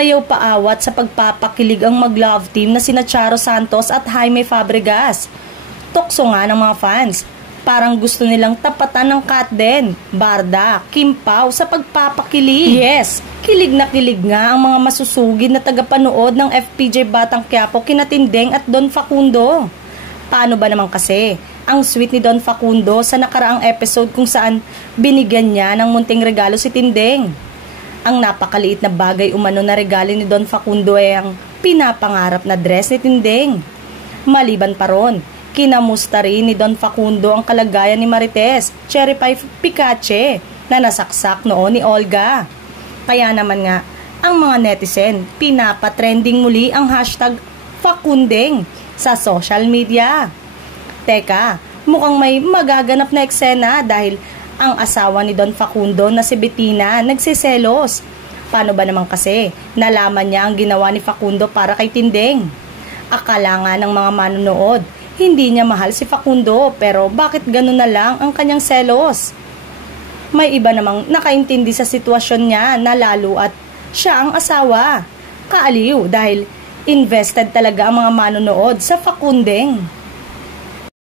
Ayaw paawat sa pagpapakilig ang mag-love team na sina Charo Santos at Jaime Fabregas. Tukso nga ng mga fans. Parang gusto nilang tapatan ng Kat Den, Barda, Kim Pao sa pagpapakilig. Yes, kilig na kilig nga ang mga masusugid na tagapanood ng FPJ Batang Quiapo kina Tindeng at Don Facundo. Paano ba naman kasi ang sweet ni Don Facundo sa nakaraang episode kung saan binigyan niya ng munting regalo si Tindeng. Ang napakaliit na bagay umano na regalo ni Don Facundo ay ang pinapangarap na dress ni Tindeng. Maliban pa ron, kinamusta rin ni Don Facundo ang kalagayan ni Marites, Cherry Pie Picache, na nasaksak noon ni Olga. Kaya naman nga, ang mga netizen, pinapatrending muli ang hashtag Facundeng sa social media. Teka, mukhang may magaganap na eksena dahil ang asawa ni Don Facundo na si Bettina nagsiselos. Paano ba naman kasi nalaman niya ang ginawa ni Facundo para kay Tindeng? Akala nga ng mga manonood, hindi niya mahal si Facundo, pero bakit gano'n na lang ang kanyang selos? May iba namang nakaintindi sa sitwasyon niya na lalo at siya ang asawa. Kaaliw dahil invested talaga ang mga manonood sa Facundeng.